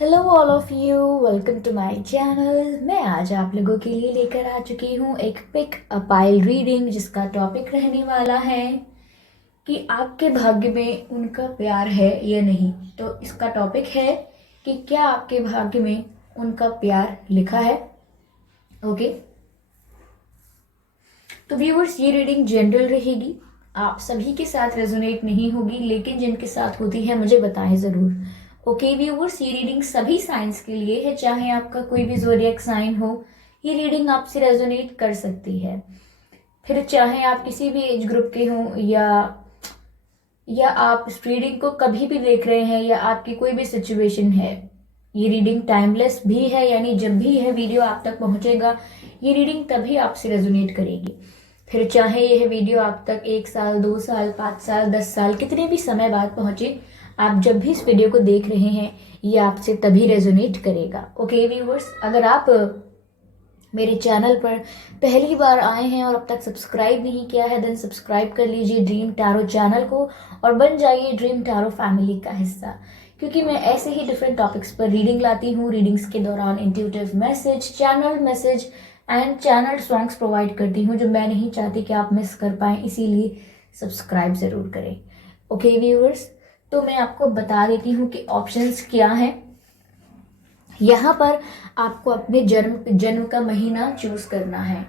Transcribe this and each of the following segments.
Hello all of you, welcome to my channel. मैं आज आप लोगों के लिए लेकर आ चुकी हूँ एक पिक अ पाइल रीडिंग, जिसका टॉपिक रहने वाला है कि आपके भाग्य में उनका प्यार है या नहीं। तो इसका टॉपिक है कि क्या आपके भाग्य में उनका प्यार लिखा है। ओके, तो व्यूअर्स, ये रीडिंग जनरल रहेगी, आप सभी के साथ रेजोनेट नहीं होगी, लेकिन जिनके साथ होती है मुझे बताएं ज़रूर। ओके व्यूअर्स, ये रीडिंग सभी साइंस के लिए है, चाहे आपका कोई भी ज़ोडिएक साइन हो, ये रीडिंग आपसे रेजोनेट कर सकती है। फिर चाहे आप किसी भी एज ग्रुप के हों या आप इस रीडिंग को कभी भी देख रहे हैं या आपकी कोई भी सिचुएशन है, ये रीडिंग टाइमलेस भी है, यानी जब भी यह वीडियो आप तक पहुंचेगा ये रीडिंग तभी आपसे रेजोनेट करेगी। फिर चाहे यह वीडियो आप तक 1 साल, 2 साल, 5 साल, 10 साल, कितने भी समय बाद पहुंचे, आप जब भी इस वीडियो को देख रहे हैं ये आपसे तभी रेजोनेट करेगा। ओके व्यूअर्स, अगर आप मेरे चैनल पर पहली बार आए हैं और अब तक सब्सक्राइब नहीं किया है, देन सब्सक्राइब कर लीजिए ड्रीम टैरो चैनल को और बन जाइए ड्रीम टैरो फैमिली का हिस्सा, क्योंकि मैं ऐसे ही डिफरेंट टॉपिक्स पर रीडिंग लाती हूँ। रीडिंग्स के दौरान intuitive message, channel message and channel songs provide करती हूँ जो मैं नहीं चाहती कि आप मिस कर पाएँ, इसीलिए सब्सक्राइब ज़रूर करें। ओके व्यूअर्स, तो मैं आपको बता देती हूँ कि ऑप्शंस क्या हैं। यहाँ पर आपको अपने जन्म जन्म का महीना चूज करना है।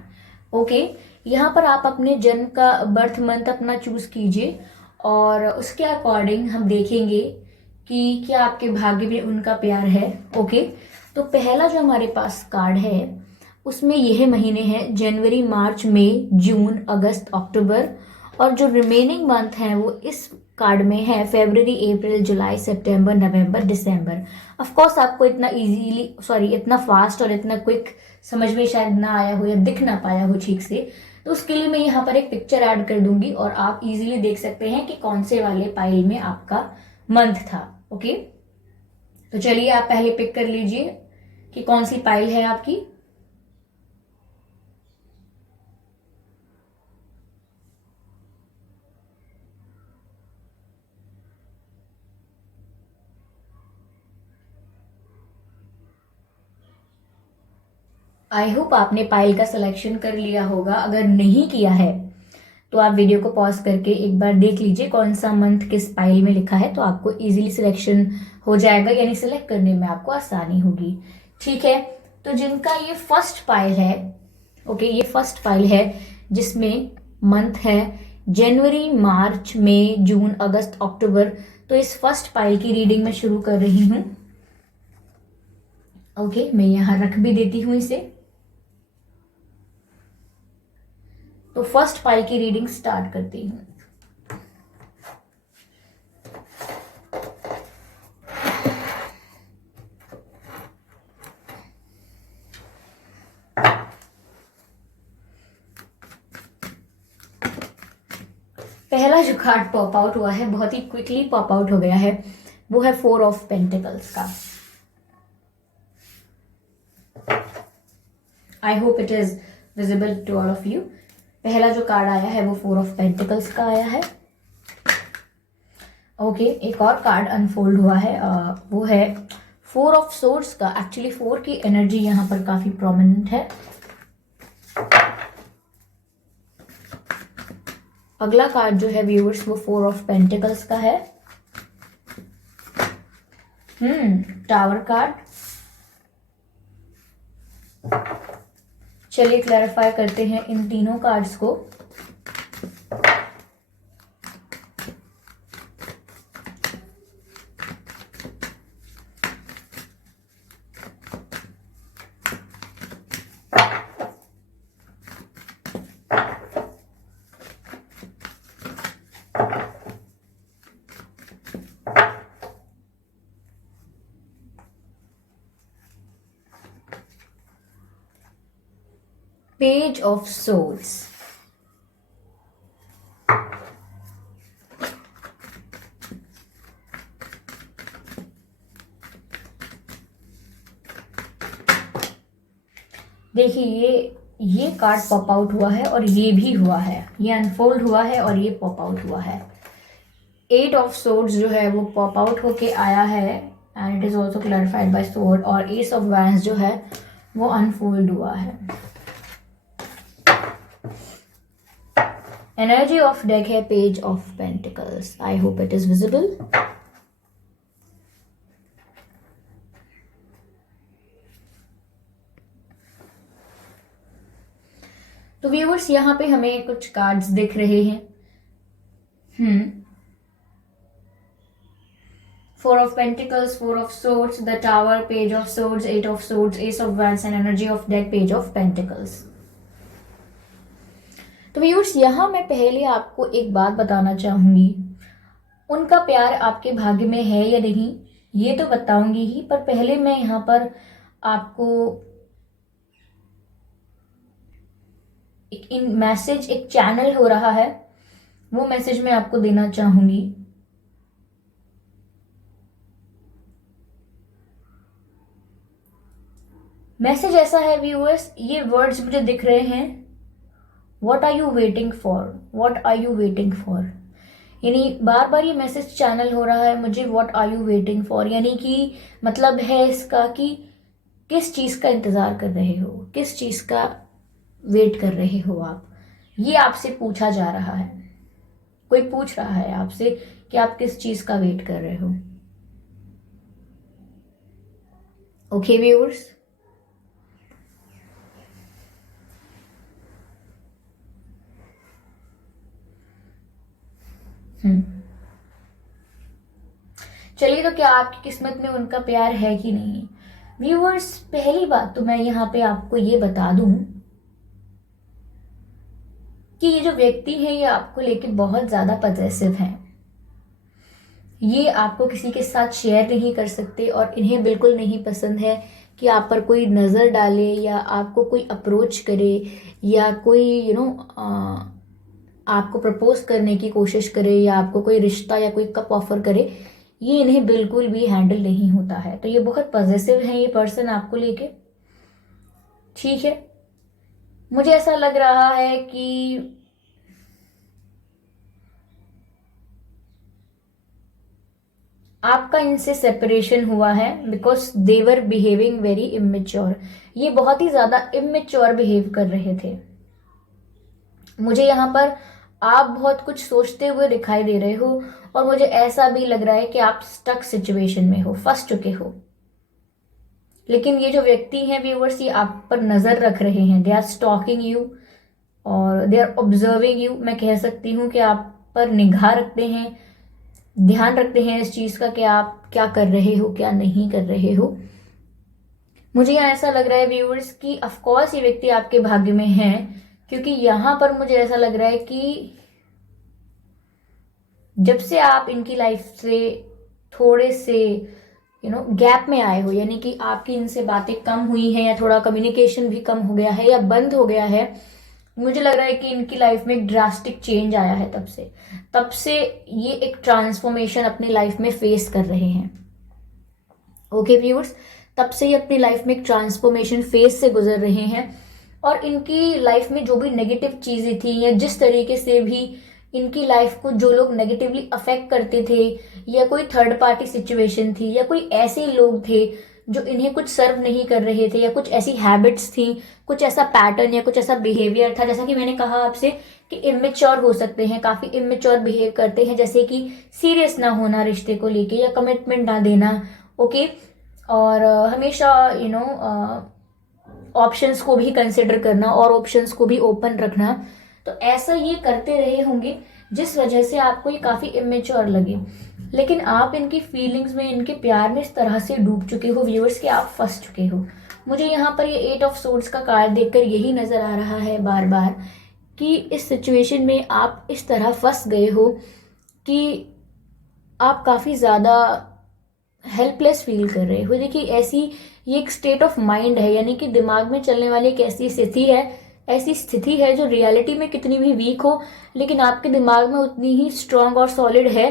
ओके, यहाँ पर आप अपने जन्म का बर्थ मंथ अपना चूज कीजिए और उसके अकॉर्डिंग हम देखेंगे कि क्या आपके भाग्य में उनका प्यार है। ओके, तो पहला जो हमारे पास कार्ड है उसमें यह महीने हैं जनवरी, मार्च, मई, जून, अगस्त, अक्टूबर, और जो रिमेनिंग मंथ हैं वो इस कार्ड में है फरवरी, अप्रैल, जुलाई, सितंबर, नवंबर, दिसंबर। ऑफ कोर्स आपको इतना फास्ट और इतना क्विक समझ में शायद ना आया हो या दिख ना पाया हो ठीक से, तो उसके लिए मैं यहाँ पर एक पिक्चर ऐड कर दूंगी और आप इजीली देख सकते हैं कि कौन से वाले पाइल में आपका मंथ था। ओके, तो चलिए आप पहले पिक कर लीजिए कि कौन सी पाइल है आपकी। आई होप आपने पाइल का सिलेक्शन कर लिया होगा। अगर नहीं किया है तो आप वीडियो को पॉज करके एक बार देख लीजिए कौन सा मंथ किस पाइल में लिखा है, तो आपको इजीली सिलेक्शन हो जाएगा, यानी सिलेक्ट करने में आपको आसानी होगी। ठीक है, तो जिनका ये फर्स्ट पाइल है, ओके, ये फर्स्ट पाइल है जिसमें मंथ है जनवरी, मार्च, मई, जून, अगस्त, अक्टूबर, तो इस फर्स्ट पाइल की रीडिंग मैं शुरू कर रही हूँ। ओके, मैं यहाँ रख भी देती हूँ इसे। तो फर्स्ट पाइल की रीडिंग स्टार्ट करती हूँ। पहला जो कार्ड पॉप आउट हुआ है, बहुत ही क्विकली पॉप आउट हो गया है, वो है 4 ऑफ पेंटिकल्स का। I hope it is visible to all of you. पहला जो कार्ड आया है वो 4 ऑफ पेंटिकल्स का आया है। ओके, एक और कार्ड अनफोल्ड हुआ है, वो है 4 ऑफ सोर्ड्स का। एक्चुअली 4 की एनर्जी यहाँ पर काफी प्रोमिनेंट है। अगला कार्ड जो है व्यूअर्स वो 4 ऑफ पेंटिकल्स का है। Tower card. चलिए क्लैरिफाई करते हैं इन तीनों कार्ड्स को। Page of swords. देखिए, ये कार्ड पॉप आउट हुआ है और ये भी हुआ है, ये अनफोल्ड हुआ है और ये पॉप आउट हुआ है। 8 ऑफ सोर्ड्स जो है वो पॉप आउट होके आया है and it is also clarified by sword, और एस ऑफ वैंड्स जो है वो अनफोल्ड हुआ है। एनर्जी ऑफ डेक है page of pentacles. I hope it is visible. तो व्यूअर्स यहाँ पे हमें कुछ कार्ड्स दिख रहे हैं। 4 of Pentacles, 4 of Swords, the Tower, Page of Swords, 8 of Swords, Ace of Wands and Energy of Deck, Page of Pentacles। तो viewers यहाँ मैं पहले आपको एक बात बताना चाहूंगी, उनका प्यार आपके भाग्य में है या नहीं ये तो बताऊंगी ही, पर पहले मैं यहाँ पर आपको एक मैसेज, एक चैनल हो रहा है, वो मैसेज मैं आपको देना चाहूंगी। मैसेज ऐसा है व्यूअर्स, ये वर्ड्स मुझे दिख रहे हैं, what are you waiting for, what are you waiting for, यानी बार बार ये मैसेज चैनल हो रहा है मुझे, what are you waiting for, यानी कि मतलब है इसका कि किस चीज का इंतजार कर रहे हो, किस चीज का वेट कर रहे हो आप, ये आपसे पूछा जा रहा है। कोई पूछ रहा है आपसे कि आप किस चीज का वेट कर रहे हो। ओके व्यूअर्स, चलिए, तो क्या आपकी किस्मत में उनका प्यार है कि नहीं। व्यूअर्स, पहली बात तो मैं यहाँ पे आपको ये बता दूं कि ये जो व्यक्ति है ये आपको लेके बहुत ज्यादा पजेसिव हैं। ये आपको किसी के साथ शेयर नहीं कर सकते और इन्हें बिल्कुल नहीं पसंद है कि आप पर कोई नजर डाले या आपको कोई अप्रोच करे या कोई आपको प्रपोज करने की कोशिश करे या आपको कोई रिश्ता या कोई कप ऑफर करे, ये इन्हें बिल्कुल भी हैंडल नहीं होता है। तो ये बहुत पॉजिटिव है ये पर्सन आपको लेके, ठीक है। मुझे ऐसा लग रहा है कि आपका इनसे सेपरेशन हुआ है because they were behaving very immature. ये बहुत ही ज्यादा इमेच्योर बिहेव कर रहे थे। मुझे यहाँ पर आप बहुत कुछ सोचते हुए दिखाई दे रहे हो और मुझे ऐसा भी लग रहा है कि आप स्टक सिचुएशन में हो, फंस चुके हो। लेकिन ये जो व्यक्ति हैं व्यूअर्स, ये आप पर नजर रख रहे हैं। दे आर स्टॉकिंग यू और दे आर ऑब्जर्विंग यू। मैं कह सकती हूँ कि आप पर निगाह रखते हैं, ध्यान रखते हैं इस चीज का कि आप क्या कर रहे हो, क्या नहीं कर रहे हो। मुझे यहाँ ऐसा लग रहा है व्यूअर्स कि ऑफकोर्स ये व्यक्ति आपके भाग्य में है, क्योंकि यहां पर मुझे ऐसा लग रहा है कि जब से आप इनकी लाइफ से थोड़े से गैप में आए हो, यानी कि आपकी इनसे बातें कम हुई हैं या थोड़ा कम्युनिकेशन भी कम हो गया है या बंद हो गया है, मुझे लग रहा है कि इनकी लाइफ में एक ड्रास्टिक चेंज आया है। तब से ये एक ट्रांसफॉर्मेशन अपनी लाइफ में फेस कर रहे हैं। ओके व्यूअर्स, तब से ये अपनी लाइफ में एक ट्रांसफॉर्मेशन फेस से गुजर रहे हैं और इनकी लाइफ में जो भी नेगेटिव चीजें थी या जिस तरीके से भी इनकी लाइफ को जो लोग नेगेटिवली अफेक्ट करते थे या कोई थर्ड पार्टी सिचुएशन थी या कोई ऐसे लोग थे जो इन्हें कुछ सर्व नहीं कर रहे थे या कुछ ऐसी हैबिट्स थी, कुछ ऐसा पैटर्न या कुछ ऐसा बिहेवियर था, जैसा कि मैंने कहा आपसे कि इमेच्योर हो सकते हैं, काफी इमेच्योर बिहेव करते हैं, जैसे कि सीरियस ना होना रिश्ते को लेके या कमिटमेंट ना देना। ओके, और हमेशा ऑप्शंस को भी कंसिडर करना और ऑप्शंस को भी ओपन रखना। तो ऐसा ये करते रहे होंगे जिस वजह से आपको ये काफी इमेच्योर लगे। लेकिन आप इनकी फीलिंग्स में, इनके प्यार में इस तरह से डूब चुके हो व्यूअर्स कि आप फंस चुके हो। मुझे यहाँ पर ये 8 ऑफ सोर्ड्स का कार्ड देखकर यही नजर आ रहा है बार बार कि इस सिचुएशन में आप इस तरह फंस गए हो कि आप काफी ज्यादा हेल्पलेस फील कर रहे हो। देखिए, ऐसी ये एक स्टेट ऑफ माइंड है, यानी कि दिमाग में चलने वाली एक ऐसी स्थिति है जो रियलिटी में कितनी भी वीक हो लेकिन आपके दिमाग में उतनी ही स्ट्रांग और सॉलिड है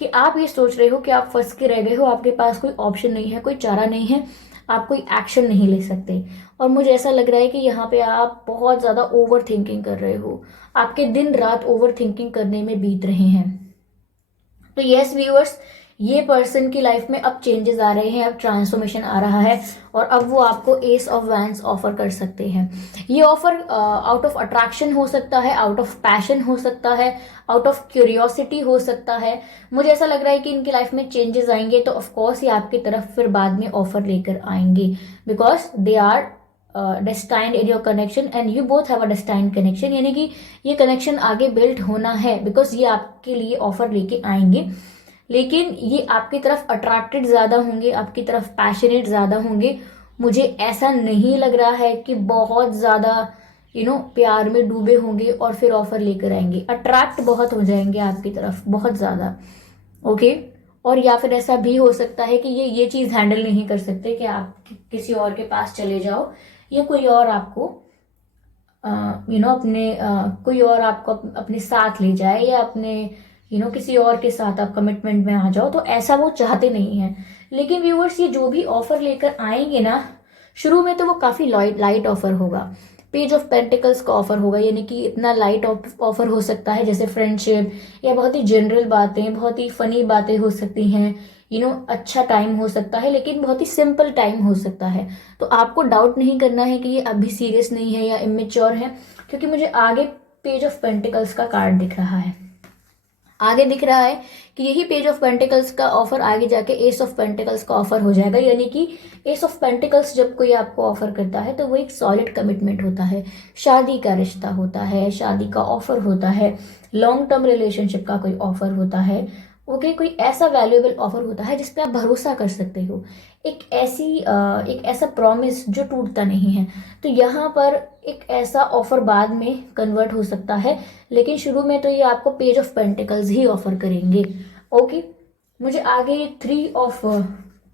कि आप ये सोच रहे हो कि आप फंस के रह गए हो, आपके पास कोई ऑप्शन नहीं है, कोई चारा नहीं है, आप कोई एक्शन नहीं ले सकते। और मुझे ऐसा लग रहा है कि यहाँ पे आप बहुत ज्यादा ओवर थिंकिंग कर रहे हो, आपके दिन रात ओवर थिंकिंग करने में बीत रहे हैं। तो यस व्यूअर्स, ये पर्सन की लाइफ में अब चेंजेस आ रहे हैं, अब ट्रांसफॉर्मेशन आ रहा है और अब वो आपको एस ऑफ वैंड्स ऑफर कर सकते हैं। ये ऑफर आउट ऑफ अट्रैक्शन हो सकता है, आउट ऑफ पैशन हो सकता है, आउट ऑफ क्यूरियोसिटी हो सकता है। मुझे ऐसा लग रहा है कि इनकी लाइफ में चेंजेस आएंगे तो ऑफकोर्स ये आपकी तरफ फिर बाद में ऑफर लेकर आएंगे, because they are destined in your connection and you both have a destined connection, यानी कि ये कनेक्शन आगे बिल्ड होना है, बिकॉज ये आपके लिए ऑफर लेके आएंगे। लेकिन ये आपकी तरफ अट्रैक्टेड ज़्यादा होंगे, आपकी तरफ पैशनेट ज़्यादा होंगे। मुझे ऐसा नहीं लग रहा है कि बहुत ज़्यादा प्यार में डूबे होंगे और फिर ऑफर लेकर आएंगे। अट्रैक्ट बहुत हो जाएंगे आपकी तरफ, बहुत ज़्यादा। ओके, और या फिर ऐसा भी हो सकता है कि ये चीज़ हैंडल नहीं कर सकते कि आप किसी और के पास चले जाओ या कोई और आपको कोई और आपको अपने साथ ले जाए या अपने किसी और के साथ आप कमिटमेंट में आ जाओ, तो ऐसा वो चाहते नहीं हैं। लेकिन व्यूअर्स, ये जो भी ऑफर लेकर आएंगे ना, शुरू में तो वो काफ़ी लाइट ऑफर होगा। पेज ऑफ पेंटिकल्स का ऑफर होगा, यानी कि इतना लाइट ऑफर हो सकता है जैसे फ्रेंडशिप या बहुत ही जनरल बातें, बहुत ही फनी बातें हो सकती हैं, अच्छा टाइम हो सकता है, लेकिन बहुत ही सिंपल टाइम हो सकता है। तो आपको डाउट नहीं करना है कि ये अभी सीरियस नहीं है या इमेच्योर है, क्योंकि मुझे आगे पेज ऑफ पेंटिकल्स का कार्ड दिख रहा है। आगे दिख रहा है कि यही पेज ऑफ पेंटिकल्स का ऑफर आगे जाके एस ऑफ पेंटिकल्स का ऑफर हो जाएगा, यानी कि एस ऑफ पेंटिकल्स जब कोई आपको ऑफर करता है तो वो एक सॉलिड कमिटमेंट होता है, शादी का रिश्ता होता है, शादी का ऑफर होता है, लॉन्ग टर्म रिलेशनशिप का कोई ऑफर होता है। ओके, कोई ऐसा वैल्यूएबल ऑफर होता है जिस पे आप भरोसा कर सकते हो, एक ऐसा प्रॉमिस जो टूटता नहीं है। तो यहाँ पर एक ऐसा ऑफर बाद में कन्वर्ट हो सकता है, लेकिन शुरू में तो ये आपको page of pentacles he offer करेंगे। ओके, मुझे आगे 3 ऑफ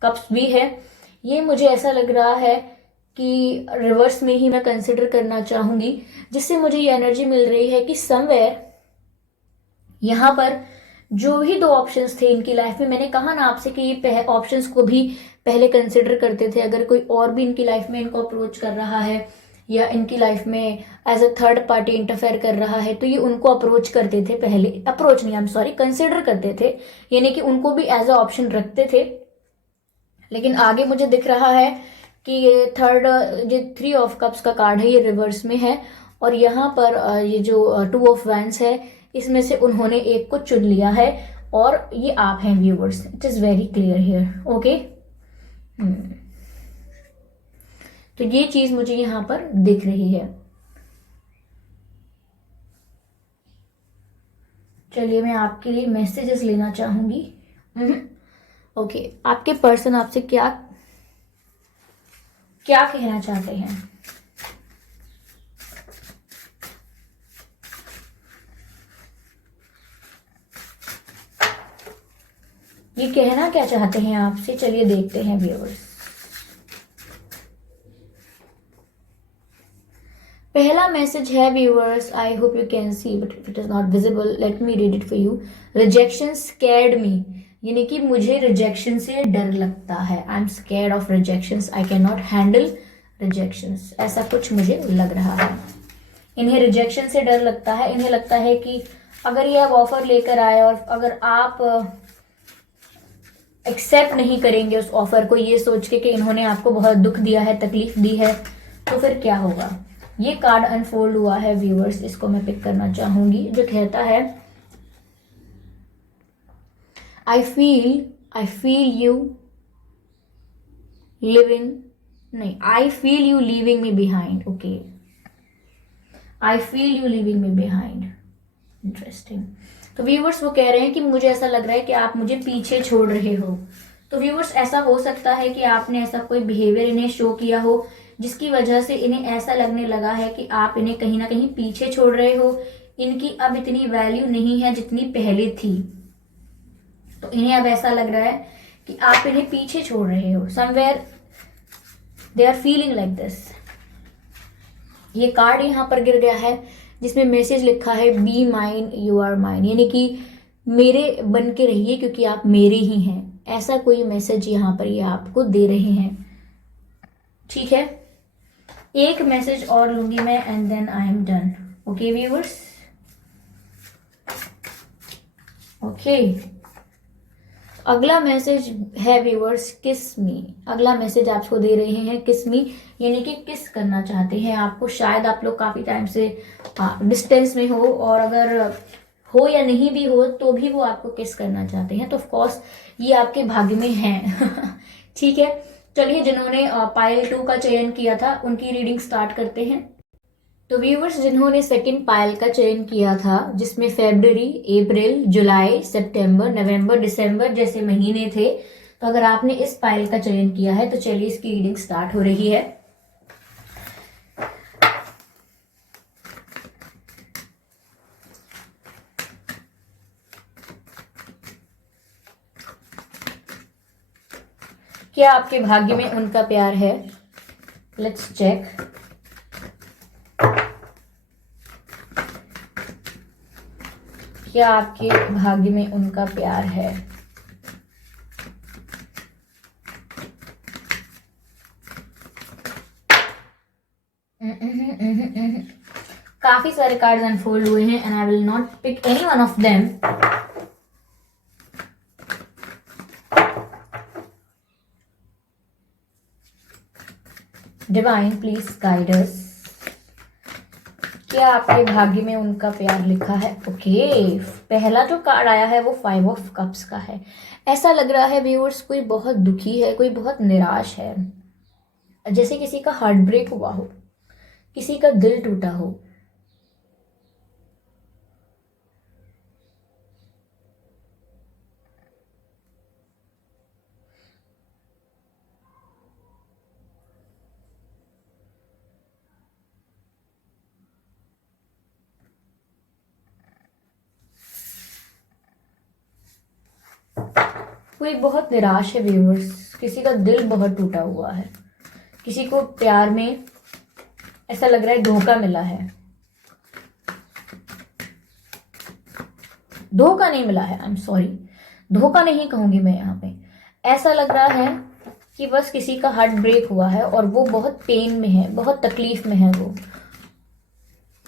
कप्स भी है। ये मुझे ऐसा लग रहा है कि रिवर्स में ही मैं कंसिडर करना चाहूंगी, जिससे मुझे ये एनर्जी मिल रही है कि समवेयर यहाँ पर जो भी 2 ऑप्शंस थे इनकी लाइफ में, मैंने कहा ना आपसे कि ये ऑप्शंस को भी पहले कंसिडर करते थे। अगर कोई और भी इनकी लाइफ में इनको अप्रोच कर रहा है या इनकी लाइफ में as a third party interfere कर रहा है, तो ये उनको अप्रोच करते थे पहले, अप्रोच नहीं, आई एम सॉरी, कंसिडर करते थे, यानी कि उनको भी एज अ ऑप्शन रखते थे। लेकिन आगे मुझे दिख रहा है कि ये 3 ऑफ कप्स का कार्ड है, ये रिवर्स में है, और यहाँ पर ये जो 2 ऑफ वैंड्स है, इसमें से उन्होंने एक को चुन लिया है और ये आप हैं viewers. It is very clear here. Okay, तो ये चीज मुझे यहाँ पर दिख रही है। चलिए, मैं आपके लिए मैसेजेस लेना चाहूंगी। ओके, आपके पर्सन आपसे क्या क्या कहना चाहते हैं? ये कहना क्या चाहते हैं आपसे, चलिए देखते हैं व्यूअर्स। पहला मैसेज है viewers, I hope you can see but if it is not visible let me read it for you. Rejection scared me, यानी कि मुझे रिजेक्शन से डर लगता है। I am scared of rejections, I can not handle rejections, ऐसा कुछ मुझे लग रहा है। इन्हें रिजेक्शन से डर लगता है। इन्हें लगता है कि अगर ये अब ऑफर लेकर आए और अगर आप एक्सेप्ट नहीं करेंगे उस ऑफर को, ये सोच के कि इन्होंने आपको बहुत दुख दिया है, तकलीफ दी है, तो फिर क्या होगा। ये कार्ड अनफोल्ड हुआ है व्यूअर्स, इसको मैं पिक करना चाहूंगी, जो कहता है आई फील यू लिविंग, नहीं, I feel you leaving me behind. Okay, I feel you leaving me behind, interesting. तो व्यूवर्स वो कह रहे हैं कि मुझे ऐसा लग रहा है कि आप मुझे पीछे छोड़ रहे हो। तो व्यूवर्स ऐसा हो सकता है कि आपने ऐसा कोई बिहेवियर इन्हें शो किया हो जिसकी वजह से इन्हें ऐसा लगने लगा है कि आप इन्हें कहीं ना कहीं पीछे छोड़ रहे हो, इनकी अब इतनी वैल्यू नहीं है जितनी पहले थी। तो इन्हें अब ऐसा लग रहा है कि आप इन्हें पीछे छोड़ रहे हो। Somewhere they are feeling like this. ये कार्ड यहाँ पर गिर गया है जिसमें मैसेज लिखा है be mine you are mine, यानी कि मेरे बन के रहिए क्योंकि आप मेरे ही हैं। ऐसा कोई मैसेज यहाँ पर ये आपको दे रहे हैं। ठीक है, एक मैसेज और लूंगी मैं and then I am done. Okay viewers, okay, अगला मैसेज है व्यूअर्स किस मी। अगला मैसेज आपको दे रहे हैं किस मी, यानी कि किस करना चाहते हैं आपको। शायद आप लोग काफी टाइम से डिस्टेंस में हो, और अगर हो या नहीं भी हो तो भी वो आपको किस करना चाहते हैं, तो ऑफ कोर्स ये आपके भाग्य में है। ठीक है, चलिए जिन्होंने पायल 2 का चयन किया था उनकी रीडिंग स्टार्ट करते हैं। तो व्यूवर्स, जिन्होंने सेकंड पायल का चयन किया था, जिसमें फेब्रुवरी, अप्रैल, जुलाई, सितंबर, नवंबर, दिसंबर जैसे महीने थे, तो अगर आपने इस पायल का चयन किया है तो चलिए इसकी रीडिंग स्टार्ट हो रही है। क्या आपके भाग्य में उनका प्यार है? Let's check. क्या आपके भाग्य में उनका प्यार है? काफी सारे कार्ड्स अनफोल्ड हुए हैं and I will not pick any one of them. Divine please guide us. क्या आपके भाग्य में उनका प्यार लिखा है? ओके, पहला जो कार्ड आया है वो 5 ऑफ कप्स का है। ऐसा लग रहा है व्यूअर्स कोई बहुत दुखी है, कोई बहुत निराश है, जैसे किसी का हार्ट ब्रेक हुआ हो, किसी का दिल टूटा हो। कोई बहुत निराश है व्यूअर्स, किसी का दिल बहुत टूटा हुआ है, किसी को प्यार में ऐसा लग रहा है धोखा मिला है। धोखा नहीं मिला है, आई एम सॉरी, धोखा नहीं कहूंगी मैं यहाँ पे। ऐसा लग रहा है कि बस किसी का हार्ट ब्रेक हुआ है और वो बहुत पेन में है, बहुत तकलीफ में है। वो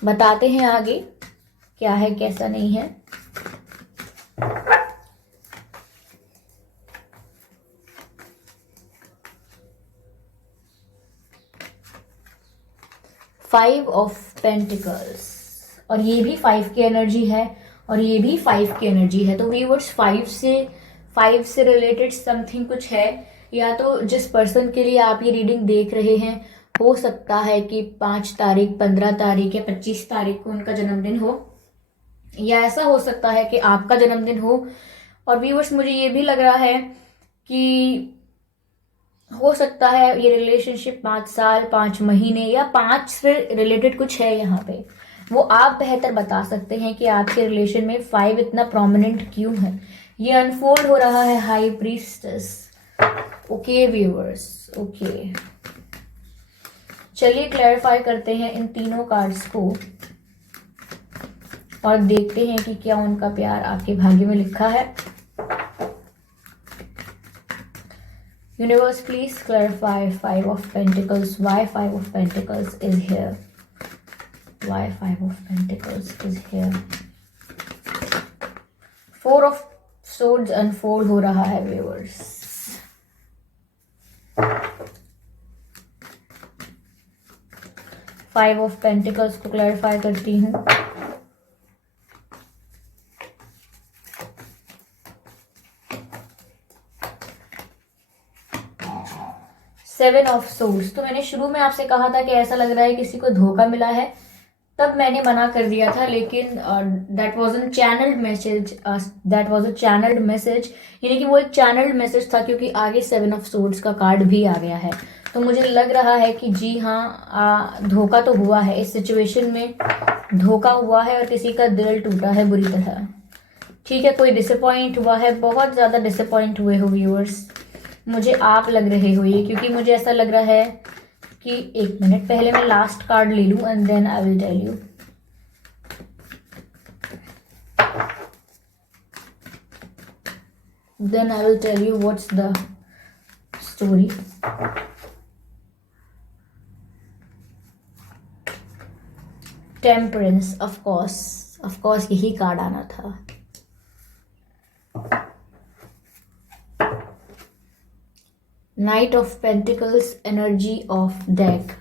बताते हैं आगे क्या है कैसा नहीं है। फाइव ऑफ पेंटिकल्स, और ये भी 5 की एनर्जी है और ये भी 5 की एनर्जी है। तो व्यूअर्स 5 से रिलेटेड समथिंग कुछ है, या तो जिस पर्सन के लिए आप ये रीडिंग देख रहे हैं, हो सकता है कि 5 तारीख, 15 तारीख या 25 तारीख को उनका जन्मदिन हो, या ऐसा हो सकता है कि आपका जन्मदिन हो। और व्यूअर्स मुझे ये भी लग रहा है कि हो सकता है ये रिलेशनशिप 5 साल, 5 महीने या 5 से रिलेटेड कुछ है यहाँ पे। वो आप बेहतर बता सकते हैं कि आपके रिलेशन में 5 इतना प्रोमिनेंट क्यों है। ये अनफोल्ड हो रहा है high priestess. Okay viewers, okay, चलिए क्लैरिफाई करते हैं इन तीनों कार्ड्स को और देखते हैं कि क्या उनका प्यार आपके भाग्य में लिखा है। Universe, please clarify 5 of Pentacles. Why 5 of Pentacles is here? Why 5 of Pentacles is here? 4 of Swords unfold हो रहा है viewers. फाइव ऑफ पेंटिकल्स को क्लैरिफाई करती हूँ। सेवन ऑफ सोर्स, तो मैंने शुरू में आपसे कहा था कि ऐसा लग रहा है किसी को धोखा मिला है, तब मैंने मना कर दिया था, लेकिन that was a channelled message, यानी कि वो एक चैनल्ड मैसेज था, क्योंकि आगे 7 ऑफ सोर्ड्स का कार्ड भी आ गया है। तो मुझे लग रहा है कि जी हाँ, धोखा तो हुआ है, इस सिचुएशन में धोखा हुआ है और किसी का दिल टूटा है बुरी तरह। ठीक है, कोई डिसअपॉइंट हुआ है, बहुत ज्यादा डिसअपॉइंट हुए हो व्यूअर्स, मुझे आप लग रहे हो ये, क्योंकि मुझे ऐसा लग रहा है कि एक मिनट पहले मैं लास्ट कार्ड ले लूं and then I will tell you. Then I will tell you what's the story. Temperance, of course यही कार्ड आना था। Knight of pentacles, energy of deck.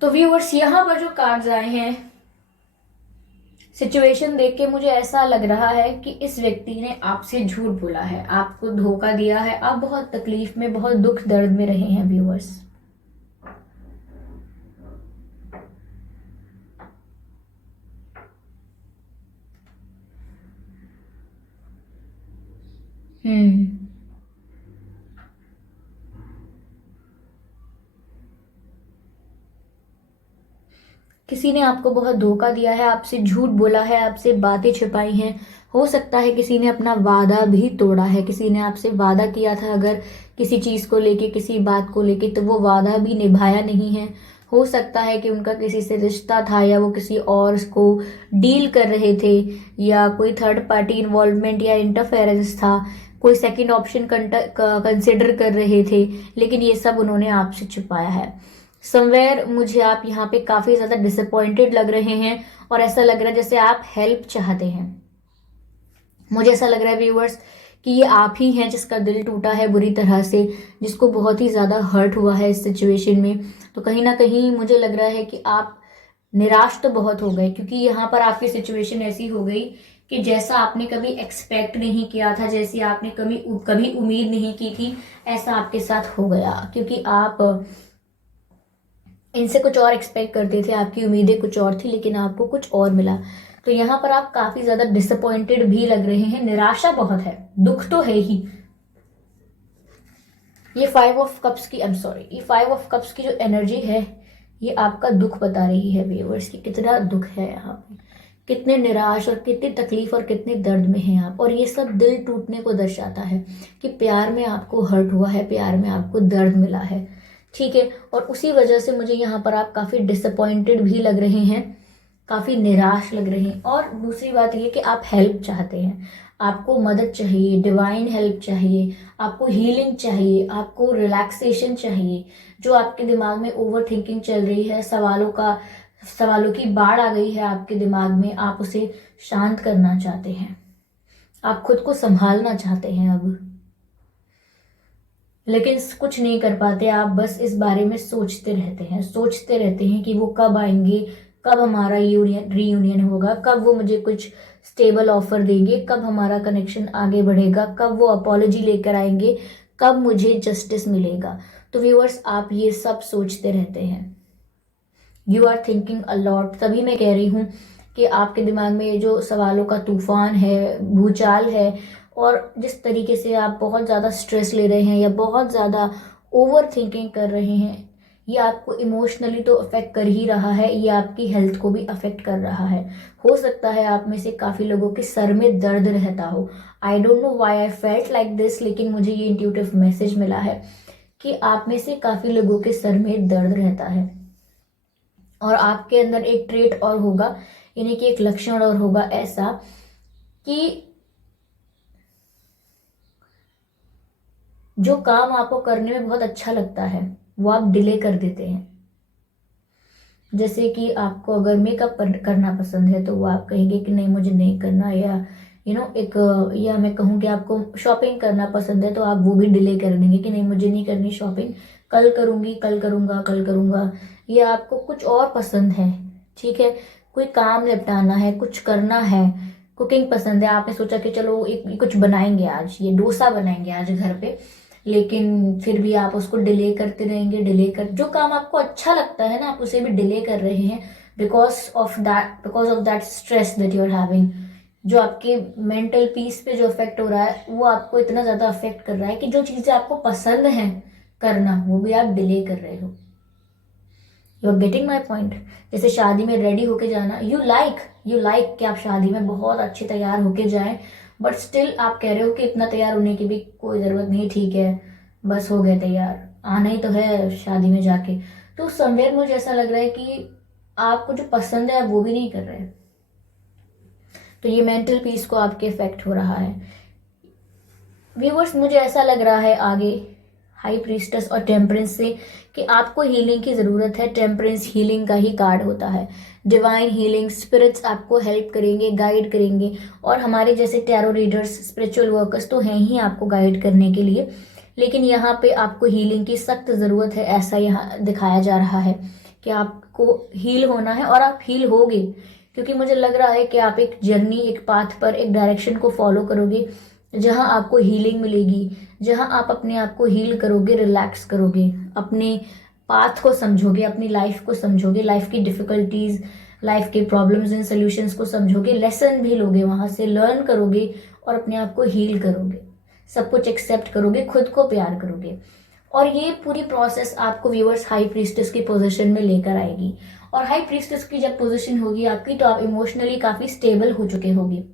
तो व्यूअर्स यहाँ पर जो कार्ड्स आए हैं, सिचुएशन देख के मुझे ऐसा लग रहा है कि इस व्यक्ति ने आपसे झूठ बोला है, आपको धोखा दिया है, आप बहुत तकलीफ में, बहुत दुख दर्द में रहे हैं व्यूअर्स। किसी ने आपको बहुत धोखा दिया है, आपसे झूठ बोला है, आपसे बातें छिपाई हैं। हो सकता है किसी ने अपना वादा भी तोड़ा है, किसी ने आपसे वादा किया था अगर किसी चीज को लेके, किसी बात को लेके, तो वो वादा भी निभाया नहीं है। हो सकता है कि उनका किसी से रिश्ता था, या वो किसी और को डील कर रहे थे, या कोई थर्ड पार्टी इन्वॉल्वमेंट या इंटरफेरेंस था, कोई सेकंड ऑप्शन कंसिडर कर रहे थे, लेकिन ये सब उन्होंने आपसे छुपाया है। समवेयर मुझे आप यहाँ पे काफी ज्यादा डिसअपॉइंटेड लग रहे हैं, और ऐसा लग रहा है जैसे आप हेल्प चाहते हैं। मुझे ऐसा लग रहा है व्यूअर्स कि ये आप ही हैं जिसका दिल टूटा है बुरी तरह से, जिसको बहुत ही ज्यादा हर्ट हुआ है इस सिचुएशन में। तो कहीं ना कहीं मुझे लग रहा है कि आप निराश तो बहुत हो गए, क्योंकि यहाँ पर आपकी सिचुएशन ऐसी हो गई कि जैसा आपने कभी एक्सपेक्ट नहीं किया था, जैसी आपने कभी कभी उम्मीद नहीं की थी, ऐसा आपके साथ हो गया। क्योंकि आप इनसे कुछ और एक्सपेक्ट करते थे, आपकी उम्मीदें कुछ और थी, लेकिन आपको कुछ और मिला। तो यहाँ पर आप काफी ज्यादा डिसअपॉइंटेड भी लग रहे हैं, निराशा बहुत है, दुख तो है ही। ये 5 ऑफ कप्स की, आई एम सॉरी, ये 5 ऑफ कप्स की जो एनर्जी है, ये आपका दुख बता रही है व्यूअर्स की कितना दुख है यहाँ पे, कितने निराश और कितनी तकलीफ और कितने दर्द में हैं आप। और ये सब दिल टूटने को दर्शाता है कि प्यार में आपको हर्ट हुआ है, प्यार में आपको दर्द मिला है, ठीक है। और उसी वजह से मुझे यहाँ पर आप काफी डिसअपॉइंटेड भी लग रहे हैं, काफी निराश लग रहे हैं। और दूसरी बात ये कि आप हेल्प चाहते हैं, आपको मदद चाहिए, डिवाइन हेल्प चाहिए, आपको हीलिंग चाहिए, आपको रिलैक्सेशन चाहिए। जो आपके दिमाग में ओवर थिंकिंग चल रही है, सवालों की बाढ़ आ गई है आपके दिमाग में, आप उसे शांत करना चाहते हैं, आप खुद को संभालना चाहते हैं अब, लेकिन कुछ नहीं कर पाते। आप बस इस बारे में सोचते रहते हैं कि वो कब आएंगे, कब हमारा रीयूनियन होगा, कब वो मुझे कुछ स्टेबल ऑफर देंगे, कब हमारा कनेक्शन आगे बढ़ेगा, कब वो अपॉलॉजी लेकर आएंगे, कब मुझे जस्टिस मिलेगा। तो व्यूअर्स, आप ये सब सोचते रहते हैं, you are thinking a lot. तभी मैं कह रही हूँ कि आपके दिमाग में ये जो सवालों का तूफान है, भूचाल है, और जिस तरीके से आप बहुत ज़्यादा स्ट्रेस ले रहे हैं या बहुत ज़्यादा ओवर थिंकिंग कर रहे हैं, ये आपको इमोशनली तो अफेक्ट कर ही रहा है, ये आपकी हेल्थ को भी अफेक्ट कर रहा है। हो सकता है आप में से काफ़ी लोगों के सर में दर्द रहता हो। I don't know why I felt like this, लेकिन मुझे ये इंट्यूटिव मैसेज मिला है कि आप में से काफ़ी लोगों के सर में दर्द रहता है। और आपके अंदर एक ट्रेट और होगा, यानी कि एक लक्षण और होगा ऐसा कि जो काम आपको करने में बहुत अच्छा लगता है वो आप डिले कर देते हैं। जैसे कि आपको अगर मेकअप करना पसंद है तो वो आप कहेंगे कि नहीं मुझे नहीं करना, या या मैं कहूँ कि आपको शॉपिंग करना पसंद है तो आप वो भी डिले कर देंगे कि नहीं मुझे नहीं करनी शॉपिंग, कल करूँगी, कल करूँगा, कल करूँगा। या आपको कुछ और पसंद है, ठीक है, कोई काम निपटाना है, कुछ करना है, कुकिंग पसंद है, आपने सोचा कि चलो एक कुछ बनाएंगे आज, ये डोसा बनाएंगे आज घर पे, लेकिन फिर भी आप उसको डिले करते रहेंगे, जो काम आपको अच्छा लगता है ना आप उसे भी डिले कर रहे हैं, because of that stress that you are having. जो आपके मेंटल पीस पे जो अफेक्ट हो रहा है वो आपको इतना ज्यादा अफेक्ट कर रहा है कि जो चीजें आपको पसंद है करना वो भी आप डिले कर रहे हो। You are getting my point. जैसे शादी में रेडी होके जाना, यू लाइक कि आप शादी में बहुत अच्छे तैयार होके जाएं, बट स्टिल आप कह रहे हो कि इतना तैयार होने की भी कोई ज़रूरत नहीं, ठीक है बस हो गए तैयार, आना ही तो है शादी में जाके। तो समवेयर मुझे ऐसा लग रहा है कि आपको जो पसंद है आप वो भी नहीं कर रहे। तो ये मेंटल पीस को आपके इफेक्ट हो रहा है। व्यूवर्स, मुझे ऐसा लग रहा है आगे हाई प्रीस्टेस और टेम्परेंस से कि आपको हीलिंग की ज़रूरत है। टेम्परेंस हीलिंग का ही कार्ड होता है। डिवाइन हीलिंग स्पिरिट्स आपको हेल्प करेंगे, गाइड करेंगे, और हमारे जैसे टैरो रीडर्स, स्पिरिचुअल वर्कर्स तो हैं ही आपको गाइड करने के लिए। लेकिन यहाँ पे आपको हीलिंग की सख्त ज़रूरत है, ऐसा यहाँ दिखाया जा रहा है कि आपको हील होना है और आप हील होगे, क्योंकि मुझे लग रहा है कि आप एक जर्नी, एक पाथ पर, एक डायरेक्शन को फॉलो करोगे जहां आपको हीलिंग मिलेगी, जहां आप अपने आप को हील करोगे, रिलैक्स करोगे, अपने पाथ को समझोगे, अपनी लाइफ को समझोगे, लाइफ की डिफिकल्टीज, लाइफ के प्रॉब्लम्स एंड सॉल्यूशंस को समझोगे, लेसन भी लोगे, वहां से लर्न करोगे और अपने आप को हील करोगे, सब कुछ एक्सेप्ट करोगे, खुद को प्यार करोगे। और ये पूरी प्रोसेस आपको व्यूअर्स हाई प्रीस्टेस की पोजीशन में लेकर आएगी। और हाई प्रीस्टेस की जब पोजीशन होगी आपकी, तो आप इमोशनली काफी स्टेबल हो चुके होगे।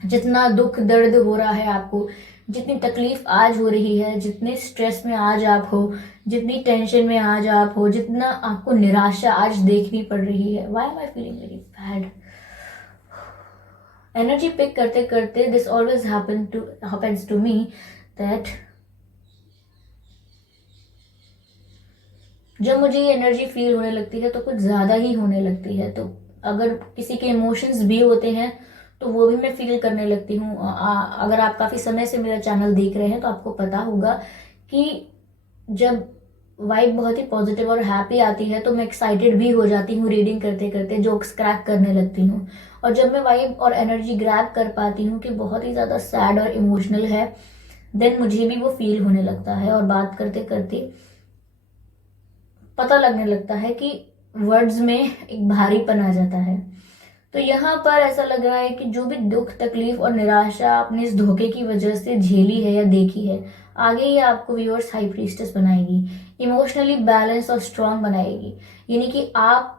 जितना दुख दर्द हो रहा है आपको, जितनी तकलीफ आज हो रही है, जितने स्ट्रेस में आज आप हो, जितनी टेंशन में आज आप हो, जितना आपको निराशा आज देखनी पड़ रही है, why am I feeling very bad, energy pick करते करते this always happens to me that जब मुझे ये एनर्जी फील होने लगती है तो कुछ ज्यादा ही होने लगती है। तो अगर किसी के इमोशंस भी होते हैं तो वो भी मैं फील करने लगती हूँ। अगर आप काफी समय से मेरा चैनल देख रहे हैं तो आपको पता होगा कि जब वाइब बहुत ही पॉजिटिव और हैप्पी आती है तो मैं एक्साइटेड भी हो जाती हूँ, रीडिंग करते करते जोक्स क्रैक करने लगती हूँ। और जब मैं वाइब और एनर्जी ग्रैब कर पाती हूँ कि बहुत ही ज्यादा सैड और इमोशनल है, देन मुझे भी वो फील होने लगता है और बात करते करते पता लगने लगता है कि वर्ड्स में एक भारीपन आ जाता है। तो यहाँ पर ऐसा लग रहा है कि जो भी दुख तकलीफ और निराशा आपने इस धोखे की वजह से झेली है या देखी है, आगे ये आपको व्यूअर्स हाई प्रीस्टेस बनाएगी, इमोशनली बैलेंस और स्ट्रांग बनाएगी। यानी कि आप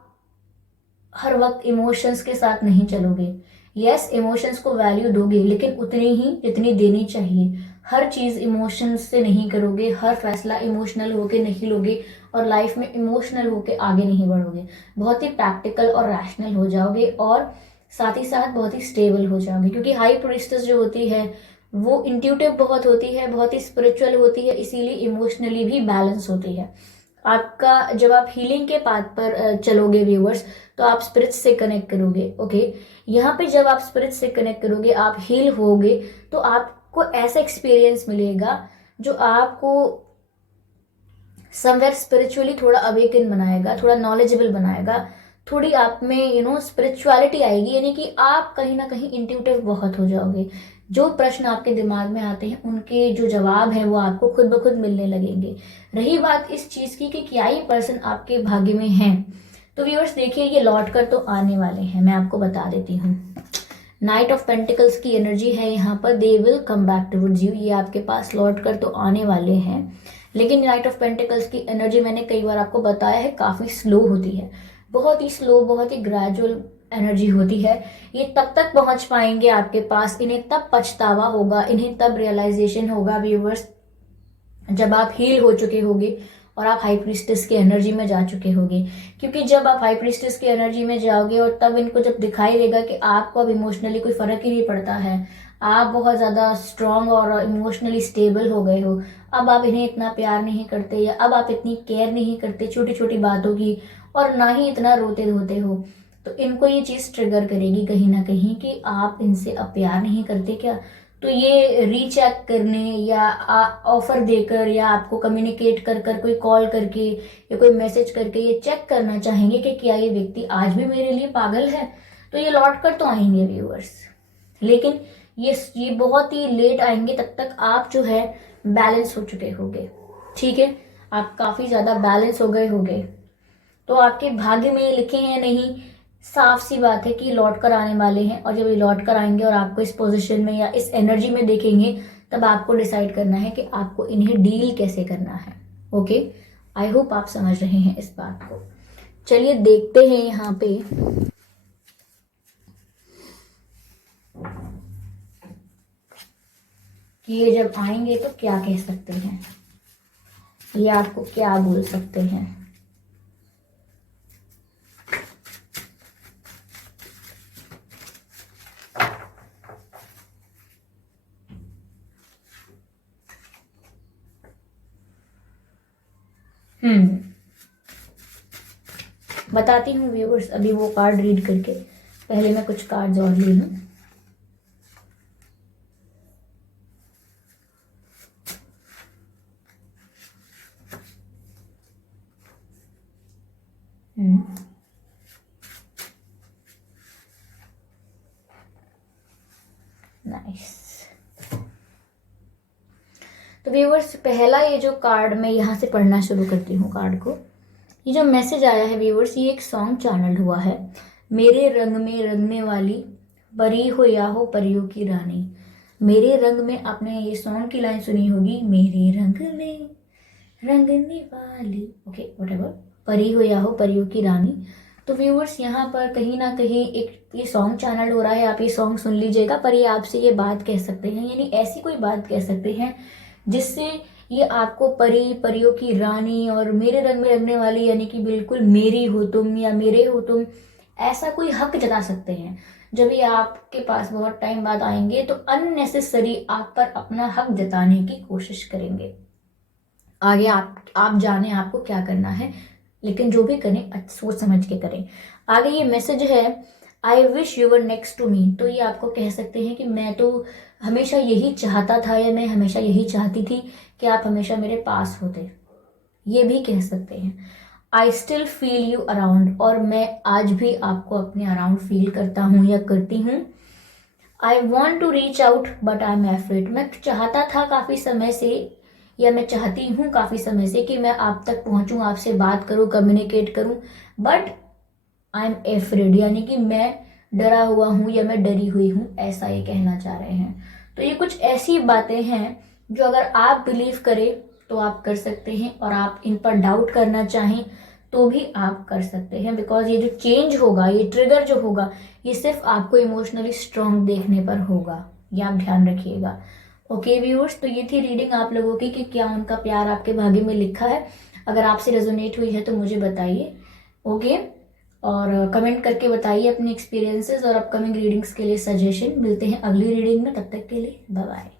हर वक्त इमोशंस के साथ नहीं चलोगे। यस, इमोशंस को वैल्यू दोगे, लेकिन उतनी ही जितनी देनी चाहिए। हर चीज इमोशंस से नहीं करोगे, हर फैसला इमोशनल होके नहीं लोगे, और लाइफ में इमोशनल होके आगे नहीं बढ़ोगे। बहुत ही प्रैक्टिकल और रैशनल हो जाओगे, और साथ ही साथ बहुत ही स्टेबल हो जाओगे, क्योंकि हाई प्रीस्टेस जो होती है वो इंट्यूटिव बहुत होती है, बहुत ही स्पिरिचुअल होती है, इसीलिए इमोशनली भी बैलेंस होती है। आपका जब आप हीलिंग के पाथ पर चलोगे व्यूअर्स, तो आप स्पिरिट से कनेक्ट करोगे। ओके, यहाँ पे जब आप स्पिरिट से कनेक्ट करोगे, आप हील होगे, तो आपको ऐसा एक्सपीरियंस मिलेगा जो आपको समवेयर स्पिरिचुअली थोड़ा अवेकन बनाएगा, थोड़ा नॉलेजेबल बनाएगा, थोड़ी आप में स्पिरिचुअलिटी आएगी। यानी कि आप कहीं ना कहीं इंट्यूटिव बहुत हो जाओगे। जो प्रश्न आपके दिमाग में आते हैं उनके जो जवाब है वो आपको खुद ब खुद मिलने लगेंगे। रही बात इस चीज की कि क्या ये पर्सन आपके भाग्य में है, तो व्यूअर्स देखिए, ये लौट कर तो आने वाले हैं, मैं आपको बता देती हूँ। नाइट ऑफ पेंटिकल्स की एनर्जी है यहाँ पर, they will come back towards you, ये आपके पास लौट कर तो आने वाले हैं। लेकिन नाइट ऑफ पेंटिकल्स की एनर्जी मैंने कई बार आपको बताया है काफी स्लो होती है, बहुत ही स्लो, बहुत ही ग्रेजुअल एनर्जी होती है। ये तब तक पहुंच पाएंगे आपके पास, इन्हें तब पछतावा होगा, इन्हें तब रियलाइजेशन होगा व्यूवर्स, जब आप हील हो चुके होगे और आप हाई प्रीस्टेस की एनर्जी में जा चुके होगे। क्योंकि जब आप हाई प्रीस्टेस की एनर्जी में जाओगे और तब इनको जब दिखाई देगा कि आपको अब इमोशनली कोई फर्क ही नहीं पड़ता है, आप बहुत ज्यादा स्ट्रांग और इमोशनली स्टेबल हो गए हो, अब आप इन्हें इतना प्यार नहीं करते, या अब आप इतनी केयर नहीं करते छोटी छोटी बातों की, और ना ही इतना रोते धोते हो, तो इनको ये चीज ट्रिगर करेगी कहीं ना कहीं कि आप इनसे अब प्यार नहीं करते क्या। तो ये रीचेक करने या ऑफर देकर या आपको कम्युनिकेट कर कर कोई कॉल करके या कोई मैसेज करके ये चेक करना चाहेंगे कि क्या ये व्यक्ति आज भी मेरे लिए पागल है। तो ये लौट कर तो आएंगे व्यूअर्स, लेकिन ये बहुत ही लेट आएंगे, तब तक आप जो है बैलेंस हो चुके होंगे। ठीक है, आप काफी ज्यादा बैलेंस हो गए होंगे, तो आपके भाग्य में लिखे हैं नहीं, साफ सी बात है कि लौट कर आने वाले हैं। और जब ये लौट कर आएंगे और आपको इस पोजीशन में या इस एनर्जी में देखेंगे, तब आपको डिसाइड करना है कि आपको इन्हें डील कैसे करना है। ओके, आई होप आप समझ रहे हैं इस बात को। चलिए देखते हैं यहाँ पे कि ये जब आएंगे तो क्या कह सकते हैं, ये आपको क्या बोल सकते हैं। बताती हूँ व्यूअर्स अभी वो कार्ड रीड करके। पहले मैं कुछ कार्ड्स और ले लूँ। नाइस। तो व्यूअर्स पहला ये जो कार्ड, मैं यहाँ से पढ़ना शुरू करती हूँ कार्ड को। ये जो मैसेज आया है व्यूअर्स, ये एक सॉन्ग चैनल हुआ है। मेरे रंग में रंगने वाली, परी हो या हो परियों की रानी। मेरे रंग में, आपने ये सॉन्ग की लाइन सुनी होगी, मेरे रंग में रंगने वाली, ओके व्हाटएवर, परी हो या हो परियों की रानी। तो व्यूअर्स यहाँ पर कहीं ना कहीं एक ये सॉन्ग चैनल हो रहा है, आप ये सॉन्ग सुन लीजिएगा। पर ये आपसे ये बात कह सकते हैं, यानी ऐसी कोई बात कह सकते हैं जिससे ये आपको परियों की रानी और मेरे रंग में रंगने वाली, यानी कि बिल्कुल मेरी हो तुम या मेरे हो तुम, ऐसा कोई हक जता सकते हैं। जब ये आपके पास बहुत टाइम बाद आएंगे तो अननेसेसरी आप पर अपना हक जताने की कोशिश करेंगे। आगे आप जाने आपको क्या करना है, लेकिन जो भी करें सोच समझ के करें। आगे ये मैसेज है, I wish you were next to me. तो ये आपको कह सकते हैं कि मैं तो हमेशा यही चाहता था, या मैं हमेशा यही चाहती थी कि आप हमेशा मेरे पास होते। ये भी कह सकते हैं, I still feel you around, और मैं आज भी आपको अपने अराउंड फील करता हूँ या करती हूँ। I want to reach out but I am afraid. मैं चाहता था काफी समय से, या मैं चाहती हूँ काफी समय से कि मैं आप तक पहुंचूं, आपसे बात करूं, कम्युनिकेट करूं, बट आई एम एफ्रेड, यानी कि मैं डरा हुआ हूं या मैं डरी हुई हूं, ऐसा ये कहना चाह रहे हैं। तो ये कुछ ऐसी बातें हैं जो अगर आप बिलीव करें तो आप कर सकते हैं, और आप इन पर डाउट करना चाहें तो भी आप कर सकते हैं। बिकॉज ये जो चेंज होगा, ये ट्रिगर जो होगा, ये सिर्फ आपको इमोशनली स्ट्रांग देखने पर होगा, ये आप ध्यान रखिएगा। ओके व्यूअर्स, तो ये थी रीडिंग आप लोगों की कि क्या उनका प्यार आपके भाग्य में लिखा है। अगर आपसे रेजोनेट हुई है तो मुझे बताइए, ओके, और कमेंट करके बताइए अपने एक्सपीरियंसेस और अपकमिंग रीडिंग्स के लिए सजेशन। मिलते हैं अगली रीडिंग में, तब तक के लिए बाय बाय।